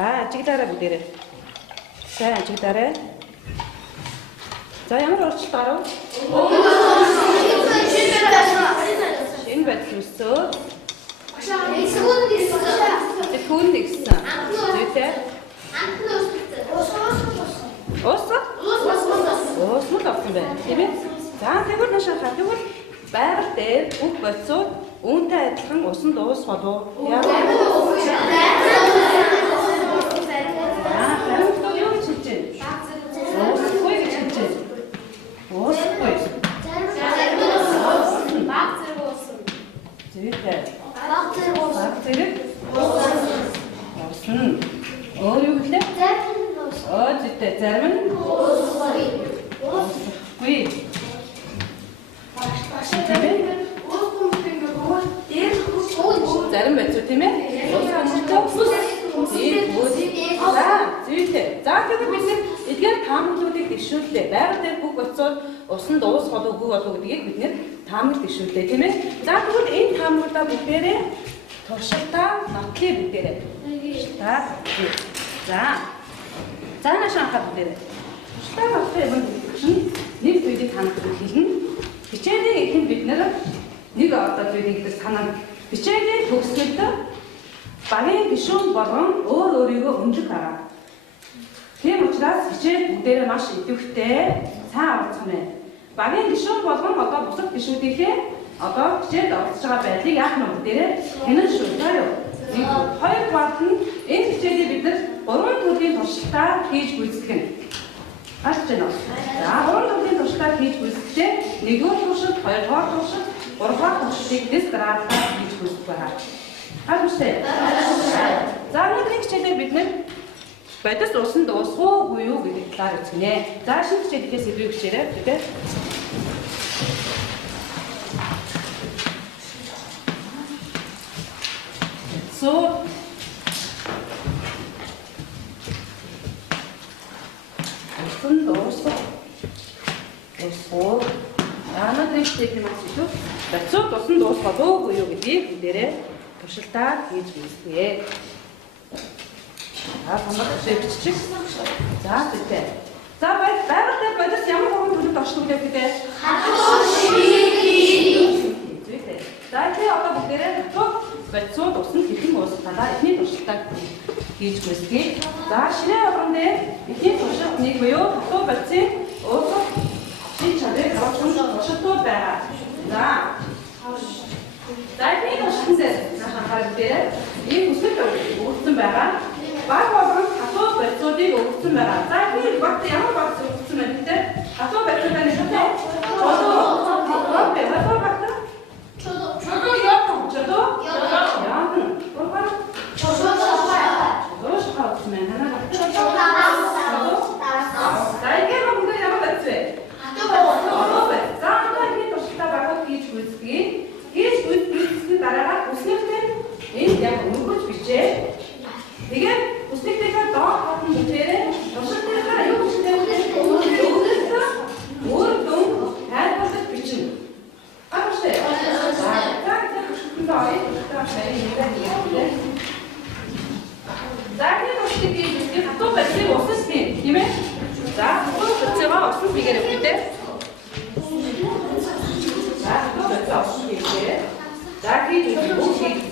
За, ажиглаарай бүгдээрээ. За, ажиглаарай. За, ямар өөрчлөлт гарав? Энэ байдал үсөө. Хүн нэгсэн. Зүйтэй. Ус мод авсан байна. Тийм ээ. За, тэгвэл нашаа хатгуул байгаль дээр бүх бодисууд үүнтэй адилхан усан дуус болов. Яа. Зарим нь зарим байцуу тийм ээ. Зүйтэй. За тэгэхээр бид эдгээр таамаглуудыг дэвшүүллээ. Байгаль дээр бүх бодисууд усан дуус болов үгүй болов гэдгийг бид нэр таамаг дэвшүүллээ тийм ээ. За тэгвэл энэ таамагуудаа бүгдээрээ туршилтаа нотлоё бүгдээрээ. За нашаа хаад бүгдээрээ. Туршилтаа нотлоё юм чинь нэг зүйлийг таамаглах хэлнэ. Хичээлийн эхэнд бид нэг одоо зүйлийг санаа хичээлийн төгсгөлд багийн гишүүн болгон өөрийгөө өнжих байгаа. Тийм учраас хичээл бүгдээрээ маш идэвхтэй сайн оролцох нь. Багийн гишүүн болгон одоо бусад гишүүдийнхээ одоо хичээлд оролцож байгаа байдлыг яах нь бүгдээрээ хянан шүүхтэй юу. Хоёр талд нь энэ хичээлийг бид 3 төрлийн туршилтаа хийж гүйцэтгэх нь. Харж байна уу? За 3 төрлийн туршилтаа хийж гүйцэтгэхдээ нэгдүгээр туршилт, хоёрдугаар туршилт, гуравдугаар туршилтыг дэс градаар хийж гүйцэтгэх байна. Харжээ. За өнөөдрийн хичээлээр бид бодис усан дуусах уу юу гэдэг талаар үзгэнэ. За шинэ хичээлээс илүү хичээрээ тэгээ. Усан дуусах. Өнөөдрийн хичээлийн маань илүү бодис усан дуусах уу юу гэдгийг бүгдээрээ туршилтаар хийж үзье. Бичих. За тэгтээ. За байгаль дээр бодис ямар нэгэн төлөвт оршдог вэ гэдэг? Зүйтэй. За тэгээ одоо бүгдээрээ бодисууд усан хэрхэн уусах талаар эхний туршилтаа хийж үзье. За шинэ орон дээр эхний туршилт нэг буюу хатуу бодисын уусах шин чадварыг харуулсан туршилтууд байгаа. За эхний туршилтанд анхаарал дээр ийм хүсэл өгсөн байгаа. Баг болгон хатуу бодисуудыг өгсөн байгаа. За энэ багт ямар бодис өгсөн бэ гэдэг? Хатуу бодисуудаа нэг хатуу. Тэгээд үстэйгээ доо хатан бүтээрээ туршилтынхаа юу гэжтэй өөр дүн тайлбарлаж бичнэ. Ааштай. За туршилтанд оръё. За энэ туршилтыг хатуу бодисыг усас тийм ээ. За хатуу бодисгаа усас бигээрээ бүтээ. За хатуу бодисгаа усас бигээрээ. За хийж үгүй.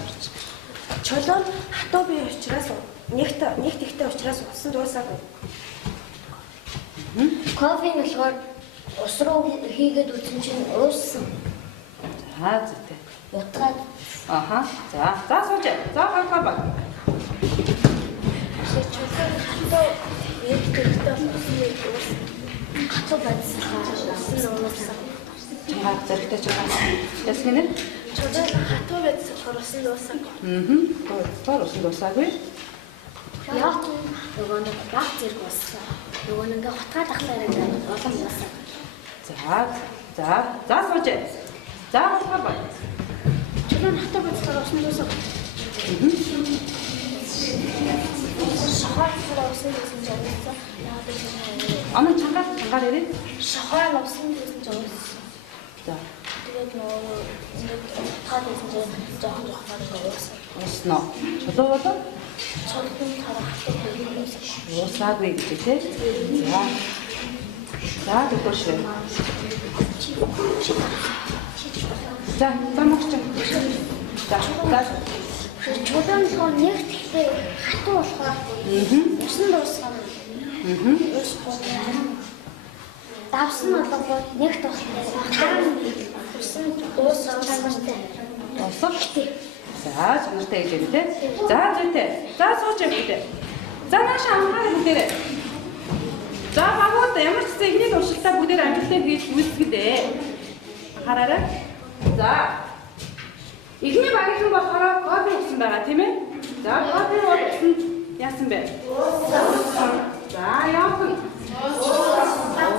бичиж. Чулуун хатуу бие учраас нэгт ихтэй учраас усан дуусаагүй. Кофе нь болохоор ус руу хийгээд үзсэн чинь ууссан. За зүйтэй. Утгаад. Аха. За сууж. За хаа баг. Чулуун хатуу ихтэй усан. Хатуу байсан. Усан ууссан. Чанга зэрэгтэй чанга. Ясгэнэ? Чулуун хатуу байсан болохоор усан дуусаагүй. Тоор усан дуусаагүй. Яг нөгөө нэг баг зэрэг болсон. Нөгөө нэг ингээ хутгаад ахлаар ингээ улам болсон. За сууж. За хаа баг. Чулуун хатуу байсан усан дуусаагүй. Шахаар усан дууссан жагсан. Ана чангаар ярив. Шахаар усан дууссан жагсан. За. Тэгээд нөгөө ингээ хутгаад байсан чинь жоохон ингээ ууссан. Усноо. Чулуу болоо. Чулуун хатуу байсан. Уусаагүй гэж тий. За дөрөш. За мөгч. За. Чулуун болохоор нэг ихтэй хатуу болохоор усан дууссан. Давсан болгоод нэг тохтой усан дууссан чанартай. Усагтэй. За чанартай гэж байна тий. За зүйтэй. За сууж явах. За нааша анхаарал бүгдээрээ. За багууд ямар ч зүйл ихний туршилтаа бүгдээр амжилттай хийж үүсгэдэй. Хараарай. За. Ихний багийнхан болохоор кофе уусан байгаа тийм ээ. За кофе уусан яасан бэ? Уусан. За яасан?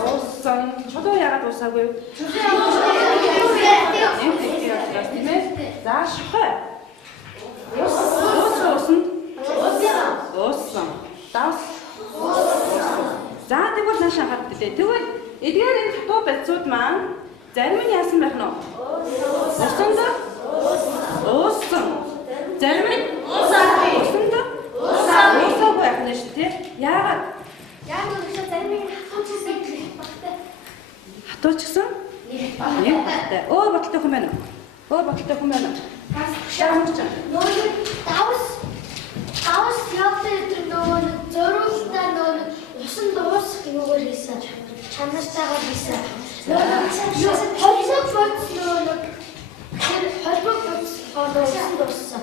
Уусан. Чулуу яагаад уусаагүй? Тийм ээ. За шахаа. Уусан. Уусан. Давс. За тэгвэл наашаа хат билээ. Тэгвэл эдгээр энэ хатуу байцууд маань зарим нь яасан байх нь вэ? Уусан. Зарим нь уусаагүй. Уусаагүй байх нь шүү дээ. Яагаад? Яг нэг зарим нь хатуучихсан багтай. Хатуучихсан? Нэг багтай. Өөр баталтай хүн байна уу? Өөр баталтай хүн байна уу? Нөгөө давс явдаг нөгөө зөрүүлтэй нөгөө усан дуусах юмгээр хийсэн. Чанартайгаар хийсэн. Нөгөө хойсоо бодсон нөгөө холбоо болсон дууссан.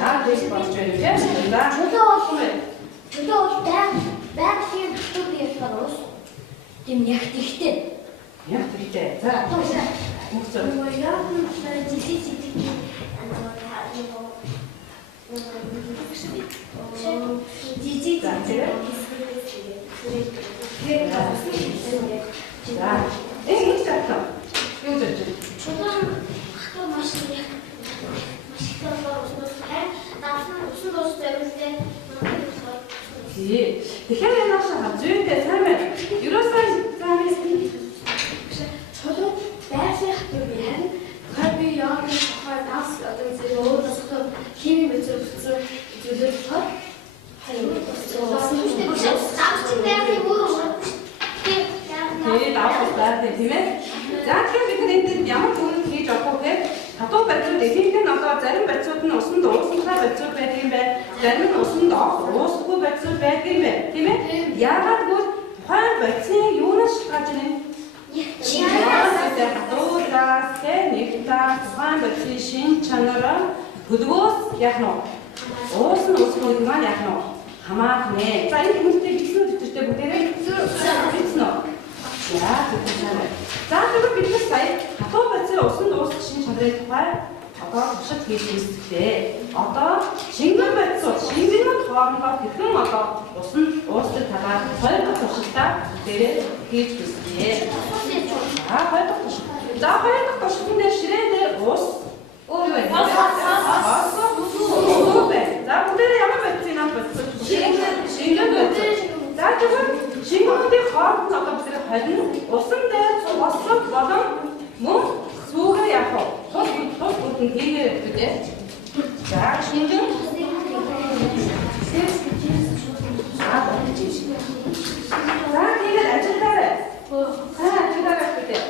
Аа, тийм болж байна. За, Чөлөө бол байгалийн бүтээл ярьсан уус. Тийм яг ихтэй. яг тийтэй. За, мөцөө. Тэгэхээр энэ ашиг зүйтэй сайн байна. Ерөөсөө сайн Чөлөө байгалийн харин хобби яг тухай нас одоо зэрэг өөрөөс химийн бичвэр бүтсэн зүйлүүд болохоор тэгээд авах тийм ээ. За тэгэхээр бид энд ямар зүйл хийж авах вэ? Хатуу байцууд эдгээр одоо зарим байцууд нь усанд уусанхай байцууд байдаг юм байна. Зарим нь усанд уусахгүй байцууд байдаг юм байна. Тийм ээ? Яагаад гэвэл тухайн байцын юунаас шалтгаалж байна? Хатуугаас нэгтаа тухайн байцын шин чанараа хөдгөөс яах нь уус нь усгүй маань яах нь хамаах нэ. За энэ хүмүүстэй гисэн төвчтэй бүгдээрээ бичсэн үү? Яа тэгвэл чамаа. За тэгвэл бид нар сая хатуу байцын усанд уусах шин чанарын тухай одоо туршид хийж үзлээ. Одоо шингэн байцууд шингэнүүд хоорондоо хэрхэн одоо усан уусдаг талаар хоёр дахь туршилтаа дээрээ хийж үзлээ. За хоёр дахь туршилт. За хоёр дахь туршилтын дээр ширээн дээр ус өөр байна. За бүгдээ ямар байцын нам бодсон. Шингэн байц. За тэгвэл шингэнүүдийн хооронд одоо бид холин усан дээр босгох болон мөн сүүгээ явах. Тус бүтэн хийгээ гэдэг. За шингэн. За тэгээд ажиллаарай. Ажиллаарай гэдэг.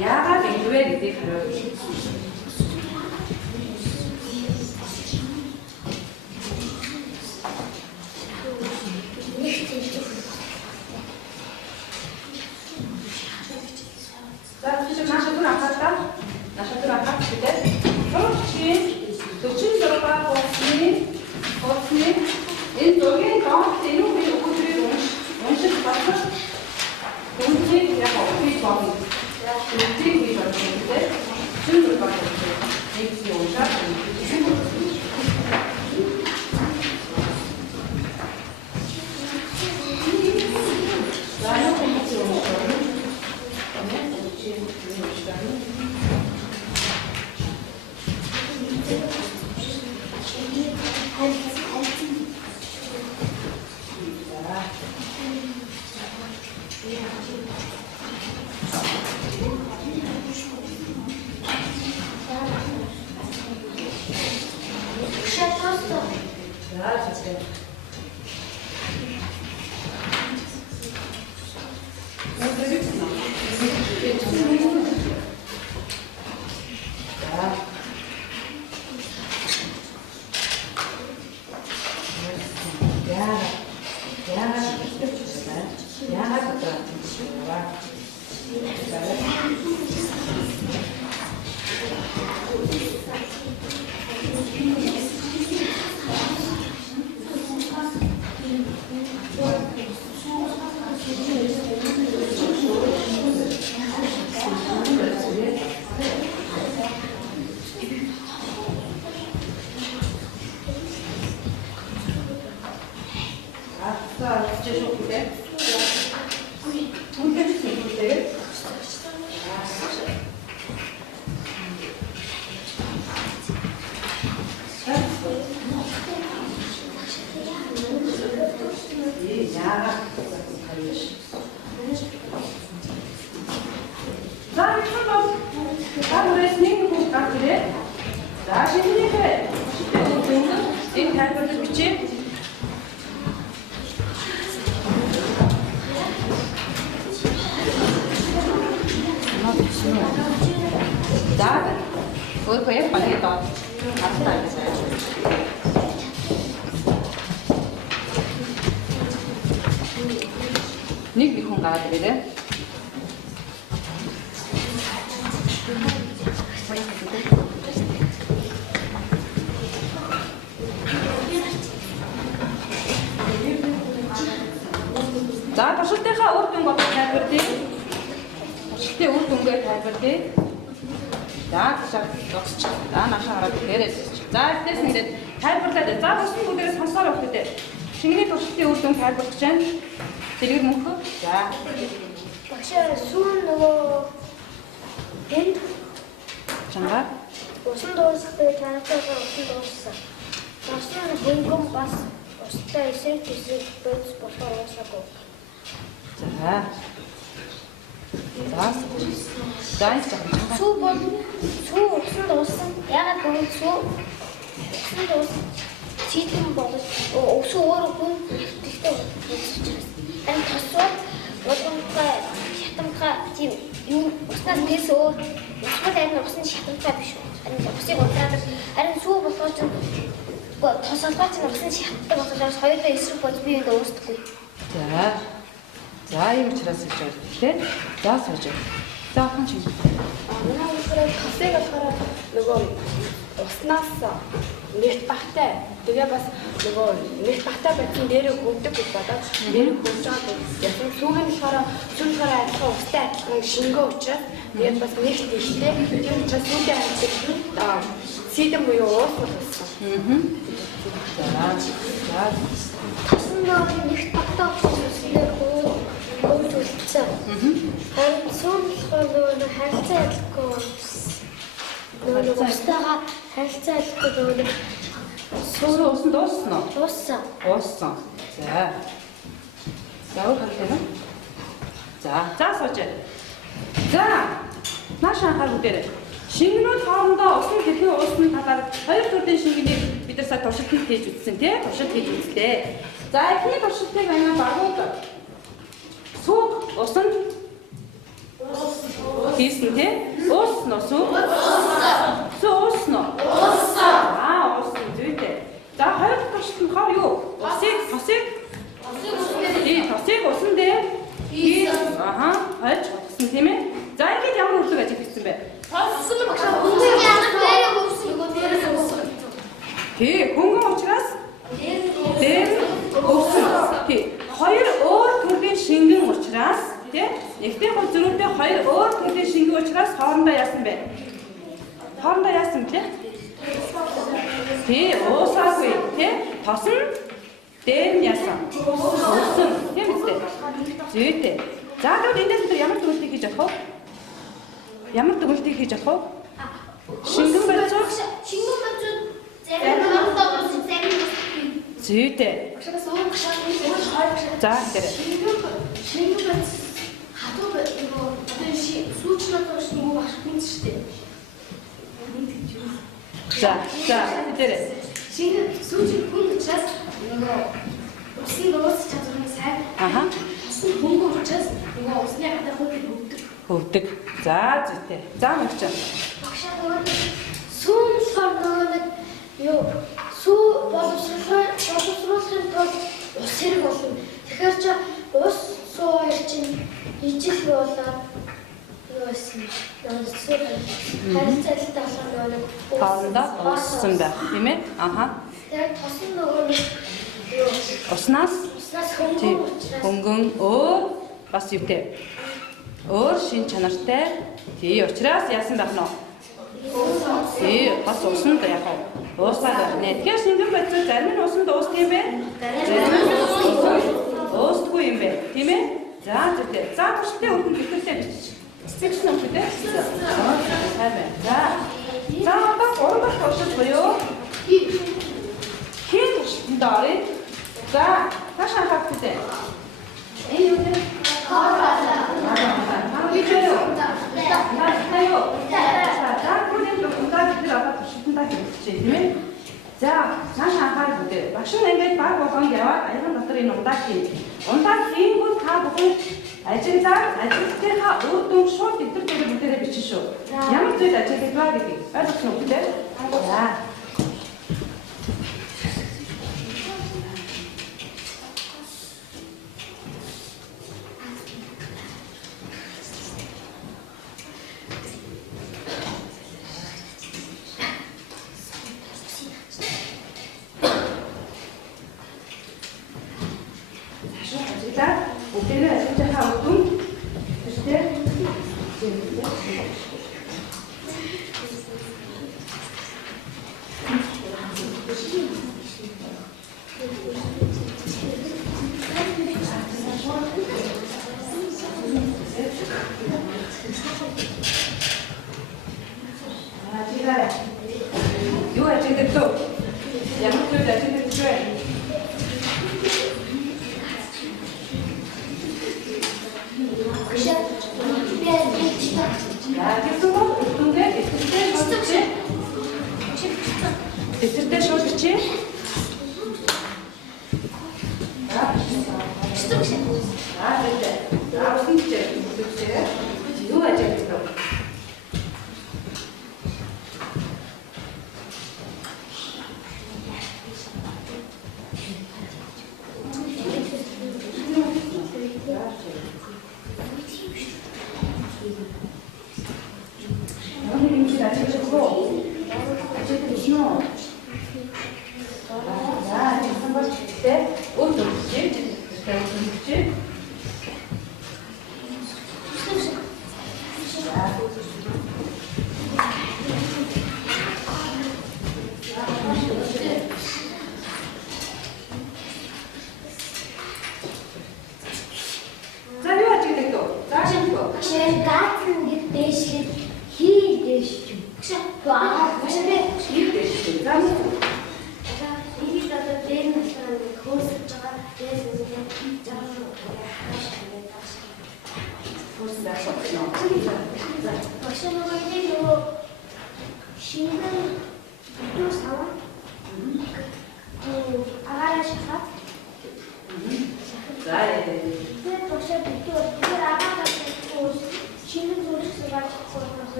Яагаад ингэвэ гэдгийг хариулж. За чи наша дүн ахалтаа. Наша дүн ахалт гэдэг. Чи 46 хосны энэ зургийн доорх энэ үеийн уншиж батлах. Үнэхээр яг офис болно. Үнэхээр би бодсон. Зүйр бодсон. Нэг зүйл уншаад Нэг хүн гараад ирээ. За туршилтынхаа үр дүн бодож тайлбарлая. Туршилтын үр дүнгээ тайлбарлая. За зогсож. За наашаа хараад ирээрэй. За эцэс нэгэд тайлбарлаад. За бусдын бүгдээрээ сонсоор өгдөө. Шингэний туршилтын үр дүн тайлбарлаж байна. Тэрийг мөнхөө. За. Багшаа сүүн нөгөө энд чанга усан дуусахтай танахтайгаа усан дууссан. Усан хөнгөн бас устай эсрэг бөц болохоор уусаагүй. За. За чанга. Сүү бол сүү усан дууссан. Ягаад гэвэл сүү усан дууссан. Чийдэн болоод өсөө өөрөө хүн ихтэй болчихсон. Ань тасвал болгонтой шатамхаа тийм юм уснаас дээс өөр усмал амин усан шатамхаа биш үү? Усыг удраад харин сүү болохоор ч тосолгоо ч усан шаттай болохоор хоёулаа эсрэг болж би энэ өөрсдөхгүй. За. За юм учраас гэж байна тий. За сууж. За хан чи. Манай болохоор тосыг болохоор нөгөө уснаас нэгт багтай. Тэгээ бас нөгөө нэгт багтай байсан дээрээ хөвдөг гэж бодоод дээрээ хөвж байгаа гэсэн. Сүүгийн болохоор сүүгээр адилхан устай адилхан шингөө учраас тэгээд бас нэгт ихтэй. Тэгээд учраас сүүгийн адилхан сийдэн буюу уус болсон. За. Тасан нөгөө нэгт багтай уснээр хөвж үлдсэн. Харин сүүн болохоор нөгөө харилцаа адилгүй нөгөө устайгаа харилцаа адилгүй нөгөө Сүүн усан дууссан уу? дууссан. Ууссан. За. За ухаалаа. За сууж. За. Наашаа хар үдээр. Шингэнүүд хоорондоо усан хэрхэн уусны талаар хоёр төрлийн шингэнийг бид нар сая туршилтанд хийж үзсэн тий? Туршилт хийж үзлээ. За эхний туршилтыг аяа багууд сүүг усан хийсэн тий? Уусан уу сүү? Уусан уу? Уусан зүйтэй. За хоёр туршилт нь хор юу? Тосыг усан дээ. Хойч утсан тийм ээ. За ингэж ямар үрлэг ажиглагдсан бэ? Тоссон багшаа. Үнийг яагаад дээрээ хөвсөн нөгөө дээрээс хөвсөн. Тий, хөнгөн учраас дээр хөвсөн. Тий. Хоёр өөр төрлийн шингэн учраас тий нэгдийн гол зөрүүтэй хоёр өөр төрлийн шингэн учраас хоорондоо яасан бэ? Хоорондоо яасан бэ? Тий, уусаагүй тий тосон дээр нь яасан? Хөвсөн. Тийм үстэй. Зүйтэй. За тэгвэл эндээс бид ямар төгөлтийг хийж авах вэ? Ямар төгөлтийг хийж авах вэ? Шингэн барьцуу. Шингэн барьцуу зарим хамтаа ус зарим Зүйтэй. багшаас өөр багшаа өөр хоёр За тэр. шингэн барьц хатуу нөгөө одоо сүүч надад нөгөө багш хүн шүү дээ. За дээрээ. Шинэ сүүжин хүн учраас нөгөө усны дуус чадвар нь сайн. Аха. Усны хөнгө учраас нөгөө усны хатаа хөвдөг. Хөвдөг. За зүйтэй. За мэгч. Багшаа нөгөө сүүн нөгөө юу сүү боловсруулахын тулд ус хэрэг болно. Тэгэхээр ч ус суу хоёр чинь ижил болоод юу гэсэн харилцаатай болохоор Хоорондоо уулзсан байх тийм ээ. Аха. тэгээд тосон нөгөө юу Уснаас хөнгөн учраас хөнгөн өөр бас юутэй. Өөр шин чанартай. Тий учраас яасан байх нь? Тий бас усанд яг уусаад байна. Тэгэхээр шингэн байцаа зарим нь усанд уусдаг юм бэ? Уусдаггүй юм бэ? Тийм ээ? За зүйтэй. За бүштэй өргөн битүүлээ бичиж. Цэцэгч юм үү? За. За одоо гурван дахь туршил буюу хийн туршилтанд оръё. За тааш анхаарах үү? Энэ юу вэ? За, цааш анхаарах үү? Багш нь ингээд баг болгонд яваад аяхан дотор энэ ундааг хийн. Ундааг хийнгүүт та бүхэн ажилтныхаа үр дүн шууд дэвтэр дээр бүтээрээ бичин шүү. Ямар зүйл ажиллагаа гэдгийг ойлгосон уу те? За. Бүгдээрээ ажиллахаа үгүй. Тэстэй. Юу ажилладаг вэ? Ямар зүйл ажилладаг вэ? Эцэртэй шууд бичээ. Юу ажилладаг вэ?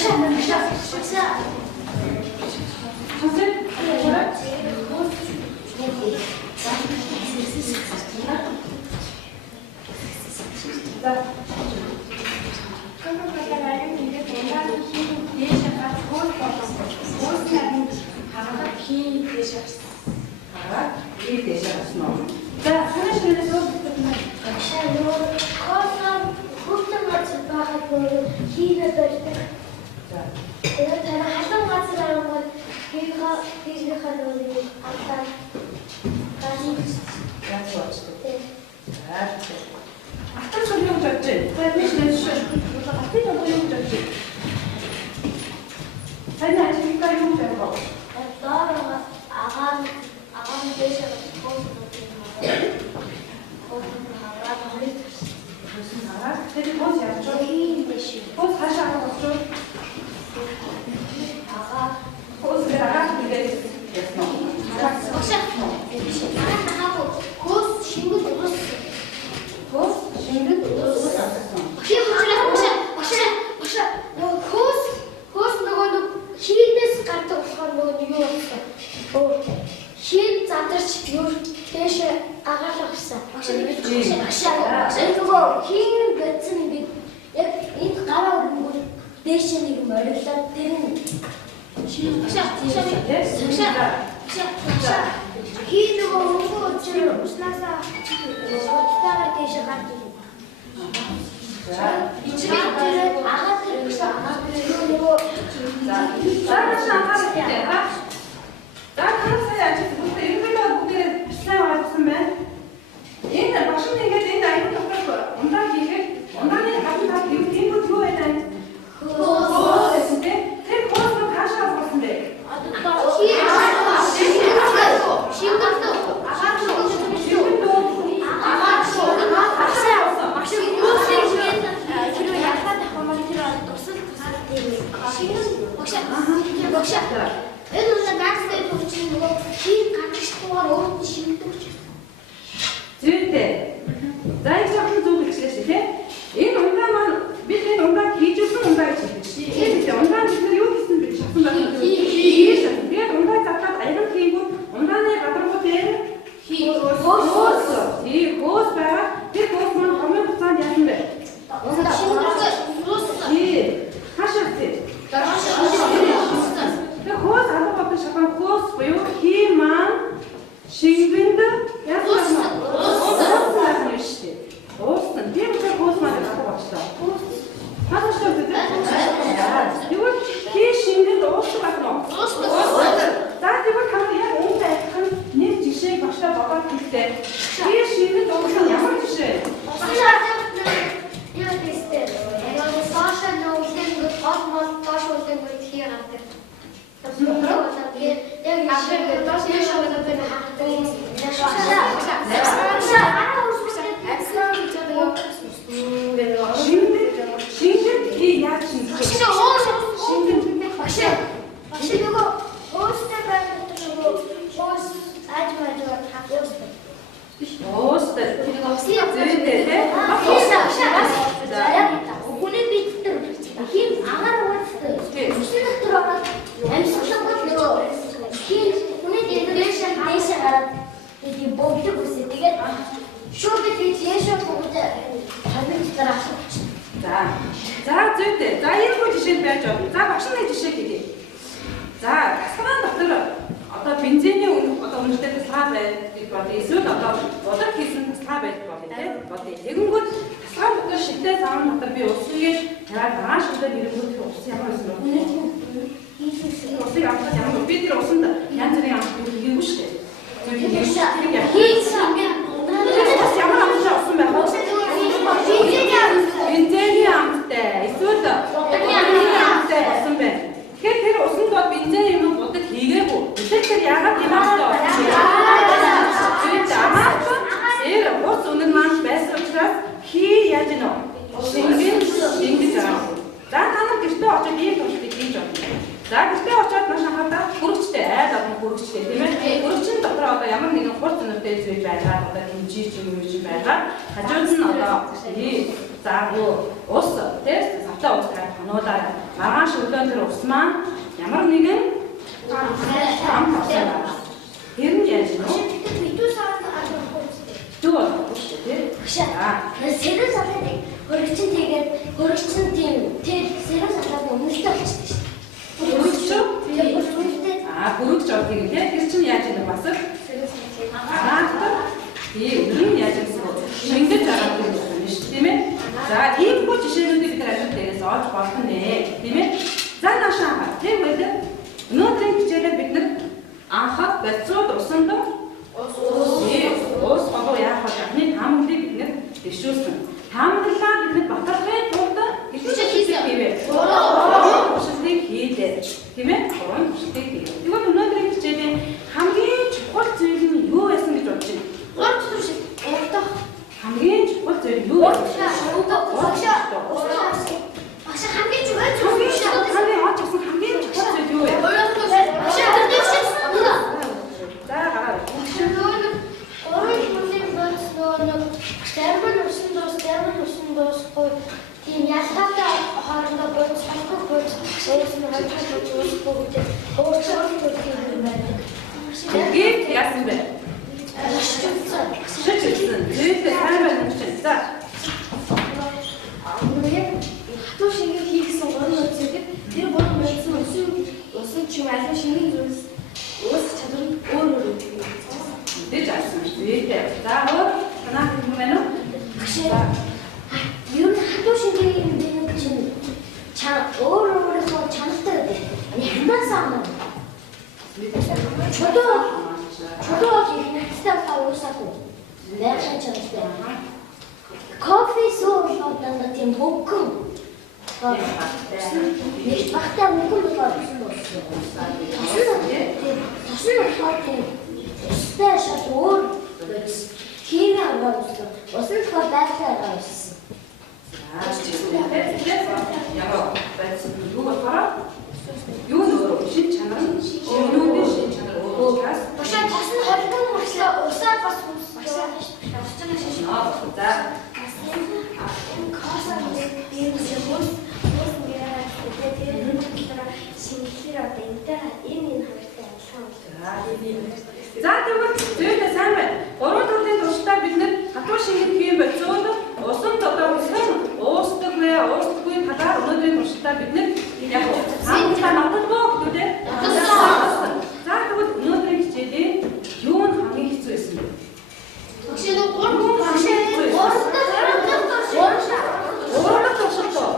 Багшаа Хажууд нь одоо за ус тест савлаа ус гарах хонуудаа Маргааш өглөө ус маань ямар нэгэн ам болсон байна. Тэр нь яаж вэ? Бидүү сард авахгүй. Дүү болохгүй шүү дээ. Сэрэл салаад хөрөгчин тэгээд хөрөгчин тийм тэр сэрэл салаад өмнөдөө болчихсон шүү дээ. Хөрөгч? Тэгээд хөрөгч орох юм тийм. Тэр чинь яаж вэ бас? Өнөр нь яаж вэ? Шингэж авах юм байна шүү дээ, тийм ээ? За, ийм бүх жишээнүүдийг бид ажил дээрээс олж болох нэ, тийм ээ? За, наашаа. Тийм үү? Өнөөдрийн хичээлээр бид нар анхаад барьцууд усанд ус болоо яах вэ? Анхны таамаглалыг бид нар дэвшүүлсэн. Таамаглалаа бид нар баталгын тулд хийсэн хэвээр. Туршилтыг хийлээ. Тийм ээ? Туршилтыг хийлээ. Тэгвэл өнөөдрийн хичээлийн хамгийн чухал зүйл нь юу байсан гэж бодож байна? Хамгийн чухал зүйл юу вэ? хамгийн чухал зүйл юу вэ? За гараа. Тийм ялгаатай хоорондоо бодож болохгүй бодож өөрснөө юм байна. Гэт яасан бэ? Шичсэн. Зүйтэй сайн байна уу чинь? За. Хатуу шингээ хийгсэн гол нөхцөлд тэр гол нөхцөл усан чим аль шингийн зүйлс ус чадвар нь өөр юм. Дэж асан зүйтэй. За өөр танаа юм байна уу? Юу хатуу шингээ юм бэ чинь өөрөөрөө чанартай байдаг. Нямаасаа чодоо ихнэстэй паусаагүй. Нэрхэн чанартай. Кофе суурлуудаа тийм бөкөн. Нэг багтаа бөкөн болсон. Тосын хатуу өстэй шат өөр тийм аваад усан хаа байхаа авсан. Яа, байсан юу болохоор юу нөр шин чанар өнөөдөр шин чанар өөрөөс Башаа тосын хордон усаа бас за за тэгвэл зүйтэй сайн байна. Гурван төрлийн туршилтаа бид нэр хатуу шингэн хийм болцоод усан дотор уусдаг вэ, уусдаггүй талаар өнөөдрийн туршилтаа бид нэр яг хаанчлаа нотолбоо гэдэг үү? За тэгвэл өнөөдрийн хичээлийн юу нь хамгийн хэцүү байсан бэ? Гурван туршилтоо.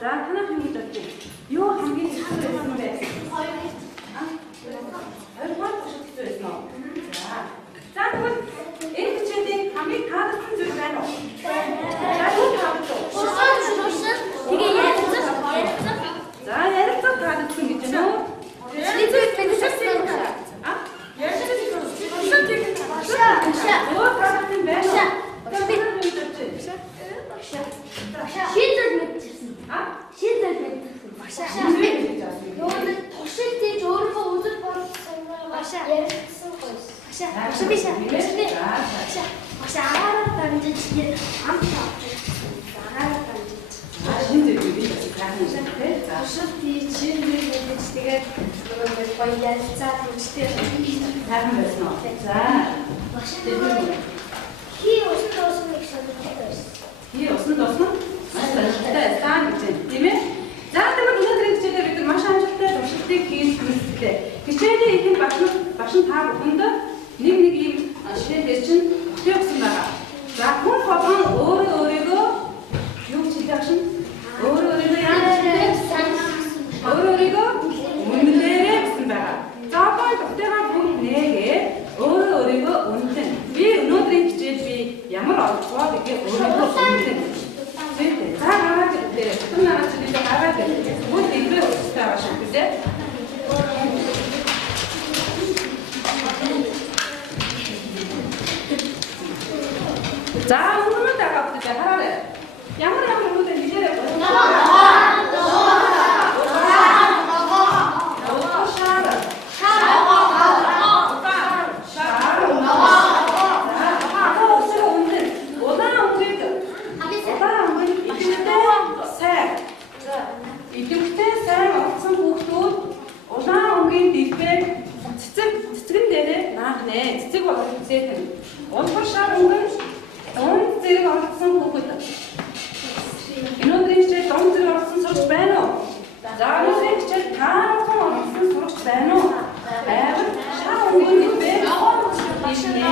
За танах юм гэж бодчих. Юу хамгийн хэцүү байсан бэ? Хоёрдугаар туршилт хэцүү байсан уу? За тэгвэл энэ хичээлийн хамгийн таалагдсан зүйл байна уу? За ярилцах таалагдсан гэж байна уу? За өмнөд аваад хараарай. Ямар өмнөд нэлээрээ идэвхтэй сайн олсон хүүхдүүд улаан өнгийн дэлбээ цэцгэн дээрээ наах нэ. Цэцэг болох үзээхэн. Улбар шар өнгөн дунд зэрэг олсон хүүхэд. Өнөөдрийн хичээл дунд зэрэг олсон сурч байна уу? За өнөөдрийн хичээл таахан олсон сурч байна уу? Байвал шар өнгийн дэлбээ ишнэ.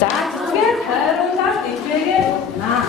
За цэцгээр хайруулаад дэлбээгээ наа.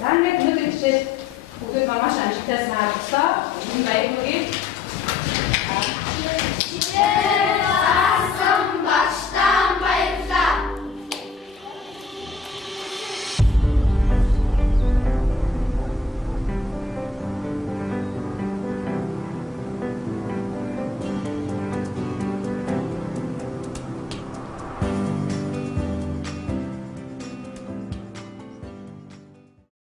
За ингээд өнөөдөр хичээл бүгд маш амжилттай сайн болсон. Энэ баяргүйг